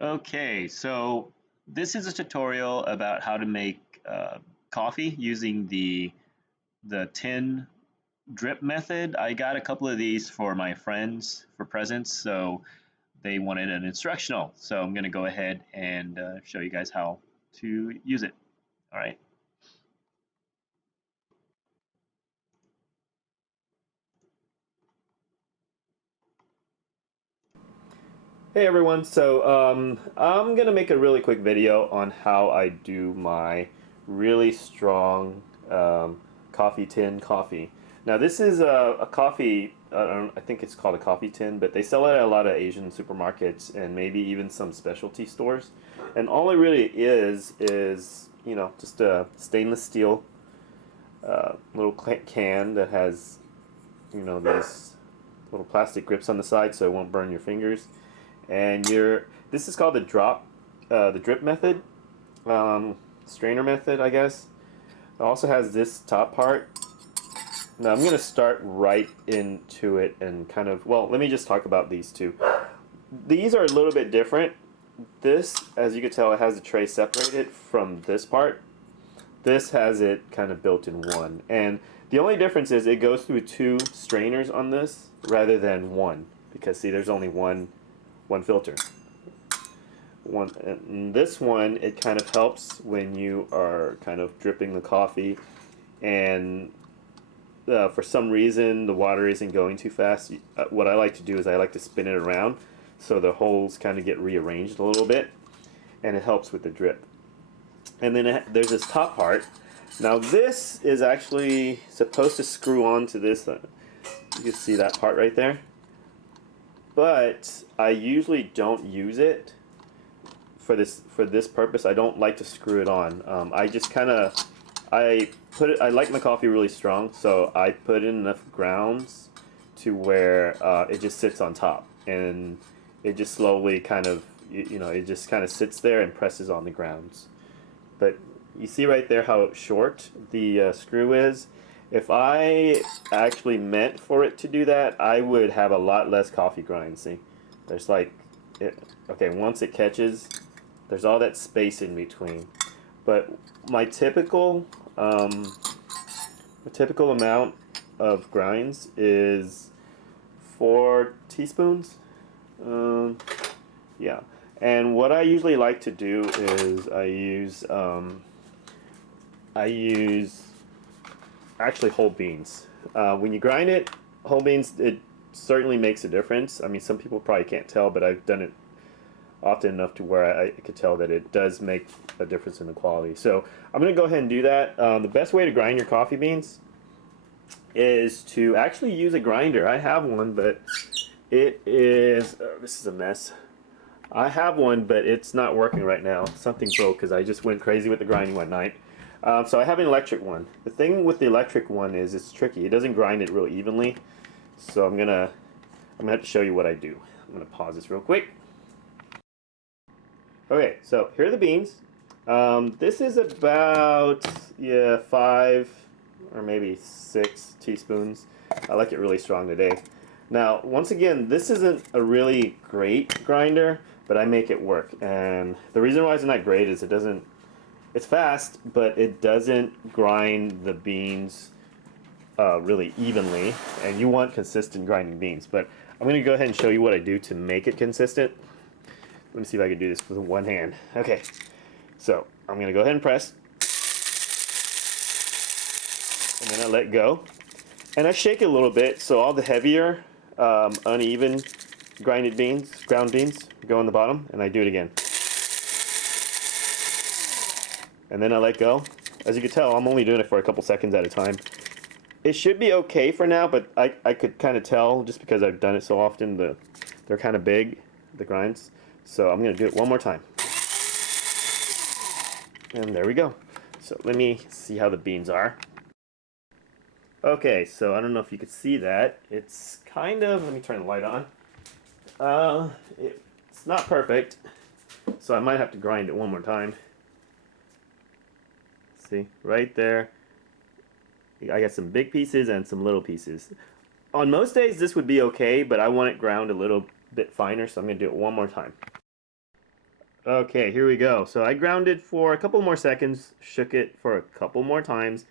Okay, so this is a tutorial about how to make coffee using the tin drip method. I got a couple of these for my friends for presents, so they wanted an instructional. So I'm going to go ahead and show you guys how to use it. All right. Hey everyone, so I'm gonna make a really quick video on how I do my really strong coffee tin coffee. Now this is a coffee, I think it's called a coffee tin, but they sell it at a lot of Asian supermarkets and maybe even some specialty stores. And all it really is, you know, just a stainless steel little can that has, you know, these little plastic grips on the side so it won't burn your fingers. And this is called the drip method, strainer method, I guess. It also has this top part. Now I'm gonna start right into it and kind of, well, let me just talk about these two. These are a little bit different. This, as you can tell, it has the tray separated from this part. This has it kind of built in one. And the only difference is it goes through two strainers on this rather than one. Because see, there's only one filter. This one, it kind of helps when you are kind of dripping the coffee and for some reason the water isn't going too fast. What I like to do is I like to spin it around so the holes kind of get rearranged a little bit, and it helps with the drip. And then there's this top part. Now this is actually supposed to screw onto this. You can see that part right there. But I usually don't use it for this purpose. I don't like to screw it on. I just kind of I like my coffee really strong, so I put in enough grounds to where it just sits on top, and it just slowly kind of you know, it just kind of sits there and presses on the grounds. But you see right there how short the screw is. If I actually meant for it to do that, I would have a lot less coffee grind. See, there's like, okay, once it catches, there's all that space in between. But my typical amount of grinds is 4 teaspoons. Um, yeah, and what I usually like to do is I use actually whole beans. When you grind it, whole beans, it certainly makes a difference. I mean, some people probably can't tell, but I've done it often enough to where I could tell that it does make a difference in the quality. So I'm going to go ahead and do that. The best way to grind your coffee beans is to actually use a grinder. I have one, but it is, this is a mess. I have one, but it's not working right now. Something broke because I just went crazy with the grinding one night. So I have an electric one. The thing with the electric one is it's tricky. It doesn't grind it real evenly. So I'm gonna have to show you what I do. I'm gonna pause this real quick. Okay, so here are the beans. This is about, yeah, 5 or maybe 6 teaspoons. I like it really strong today. Now, once again, this isn't a really great grinder, but I make it work. And the reason why it's not great is it's fast, but it doesn't grind the beans really evenly. And you want consistent grinding beans. But I'm going to go ahead and show you what I do to make it consistent. Let me see if I can do this with one hand. Okay, so I'm going to go ahead and press. And then I let go. And I shake it a little bit so all the heavier, uneven ground beans, go on the bottom, and I do it again. And then I let go. As you can tell, I'm only doing it for a couple seconds at a time. It should be okay for now, but I could kind of tell just because I've done it so often, they're kind of big, the grinds. So I'm going to do it one more time. And there we go. So let me see how the beans are. Okay, so I don't know if you could see that. It's kind of, let me turn the light on. It's not perfect, so I might have to grind it one more time. See, right there. I got some big pieces and some little pieces. On most days this would be okay, but I want it ground a little bit finer, so I'm going to do it one more time. Okay, here we go. So I ground it for a couple more seconds, shook it for a couple more times,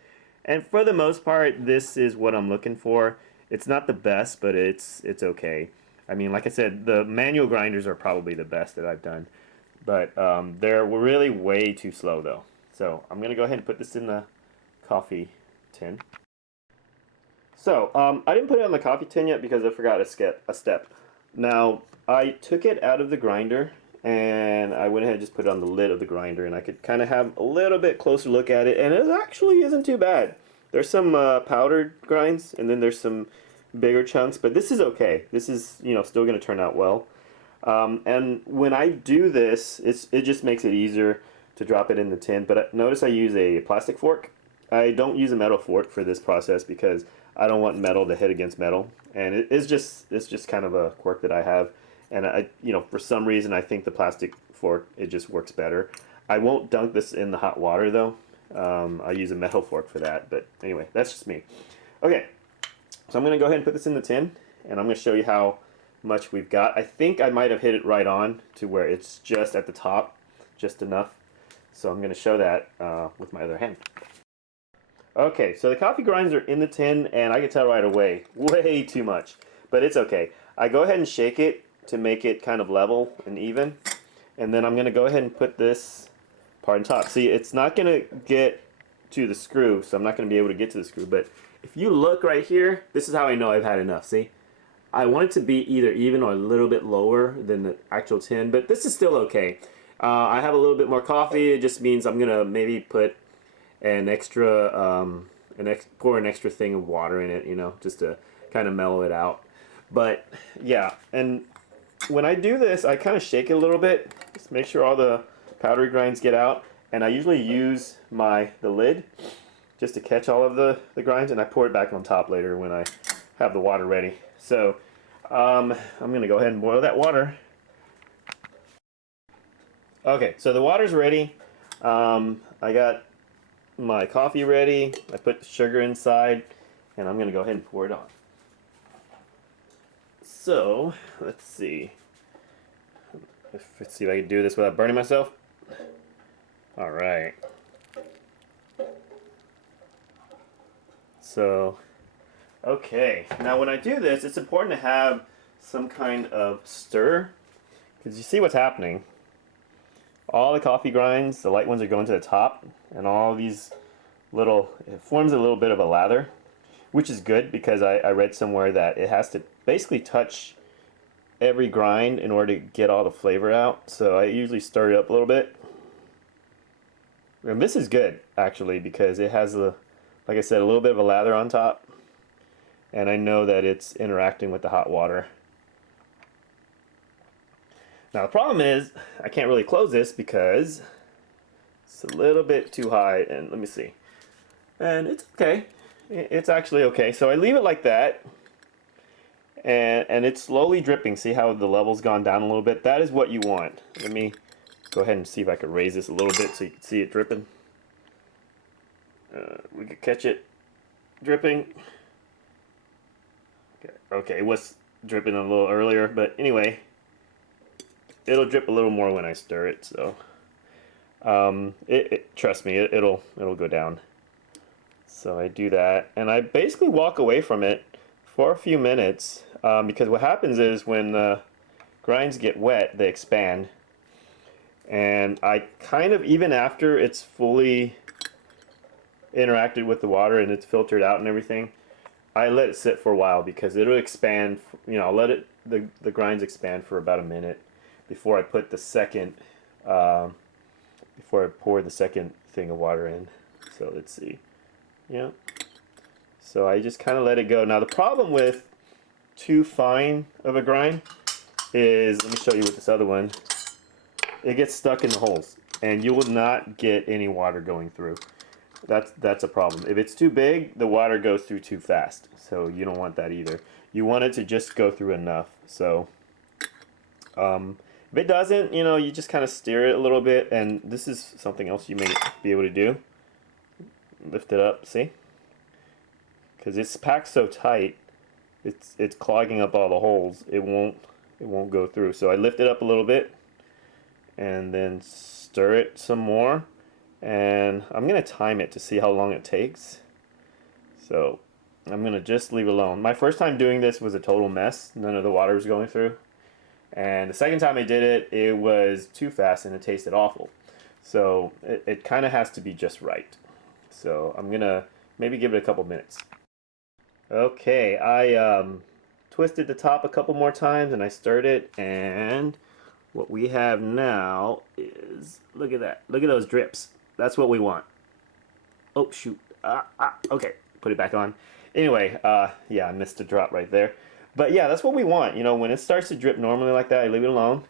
and for the most part, this is what I'm looking for. It's not the best, but it's okay. I mean, like I said, the manual grinders are probably the best that I've done, but they're really way too slow though. So I'm gonna go ahead and put this in the coffee tin. So I didn't put it on the coffee tin yet because I forgot a step. Now I took it out of the grinder and I went ahead and just put it on the lid of the grinder, and I could kind of have a little bit closer look at it, and it actually isn't too bad. There's some powdered grinds, and then there's some bigger chunks, but this is okay. This is, you know, still going to turn out well. And when I do this, it just makes it easier to drop it in the tin. But notice I use a plastic fork. I don't use a metal fork for this process because I don't want metal to hit against metal, and it's just kind of a quirk that I have. And I, you know, for some reason I think the plastic fork, it just works better. I won't dunk this in the hot water though. I use a metal fork for that, but anyway, that's just me. Okay, so I'm gonna go ahead and put this in the tin, and I'm gonna show you how much we've got. I think I might have hit it right on to where it's just at the top, just enough. So I'm gonna show that with my other hand. Okay, so the coffee grinds are in the tin, and I can tell right away, way too much, but it's okay. I go ahead and shake it to make it kind of level and even, and then I'm gonna go ahead and put this part on top. See, it's not gonna get to the screw, so I'm not gonna be able to get to the screw, but if you look right here, this is how I know I've had enough, see? I want it to be either even or a little bit lower than the actual tin, but this is still okay. I have a little bit more coffee. It just means I'm gonna maybe put an extra, pour an extra thing of water in it, you know, just to kind of mellow it out. But yeah, and when I do this, I kind of shake it a little bit, just make sure all the powdery grinds get out. And I usually use the lid just to catch all of the grinds, and I pour it back on top later when I have the water ready. So I'm gonna go ahead and boil that water. Okay, so the water's ready. I got my coffee ready. I put the sugar inside, and I'm gonna go ahead and pour it on. So let's see. Let's see if I can do this without burning myself. All right. So, okay. Now when I do this, it's important to have some kind of stir, because you see what's happening. All the coffee grinds, the light ones are going to the top, and all these it forms a little bit of a lather, which is good because I read somewhere that it has to basically touch every grind in order to get all the flavor out. So I usually stir it up a little bit. And this is good actually because it has like I said, a little bit of a lather on top, and I know that it's interacting with the hot water. Now the problem is I can't really close this because it's a little bit too high, and let me see. And it's okay. It's actually okay. So I leave it like that, and it's slowly dripping. See how the level's gone down a little bit? That is what you want. Let me go ahead and see if I can raise this a little bit so you can see it dripping. We could catch it dripping. Okay, it was dripping a little earlier, but anyway, it'll drip a little more when I stir it. So, trust me, it'll go down. So I do that, and I basically walk away from it for a few minutes because what happens is when the grinds get wet, they expand, and I kind of, even after it's fully interacted with the water and it's filtered out and everything, I let it sit for a while because it'll expand. You know, I'll let the grinds expand for about a minute before I put the second before I pour the second thing of water in. So let's see. Yeah. So I just kind of let it go. Now the problem with too fine of a grind is, let me show you with this other one, it gets stuck in the holes and you will not get any water going through. That's a problem. If it's too big, the water goes through too fast. So you don't want that either. You want it to just go through enough. So if it doesn't, you know, you just kind of stir it a little bit, and this is something else you may be able to do. Lift it up, see? Because it's packed so tight, it's clogging up all the holes. It won't go through. So I lift it up a little bit, and then stir it some more. And I'm gonna time it to see how long it takes. So I'm gonna just leave it alone. My first time doing this was a total mess. None of the water was going through. And the second time I did it, it was too fast and it tasted awful. So it kind of has to be just right. So I'm gonna maybe give it a couple minutes. Okay, I twisted the top a couple more times and I stirred it, and what we have now is, look at that. Look at those drips. That's what we want. Oh shoot. Okay, put it back on. Anyway, yeah, I missed a drop right there. But yeah, that's what we want. You know, when it starts to drip normally like that, I leave it alone,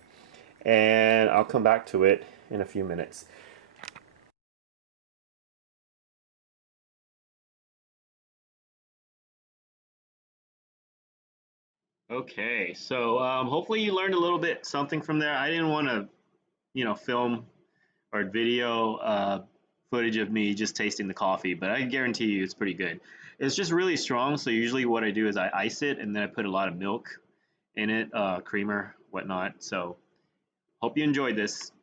and I'll come back to it in a few minutes. Okay, so hopefully you learned a little bit something from there. I didn't want to, film or video footage of me just tasting the coffee, but I guarantee you it's pretty good. It's just really strong, so usually what I do is I ice it and then I put a lot of milk in it, creamer, whatnot. So hope you enjoyed this.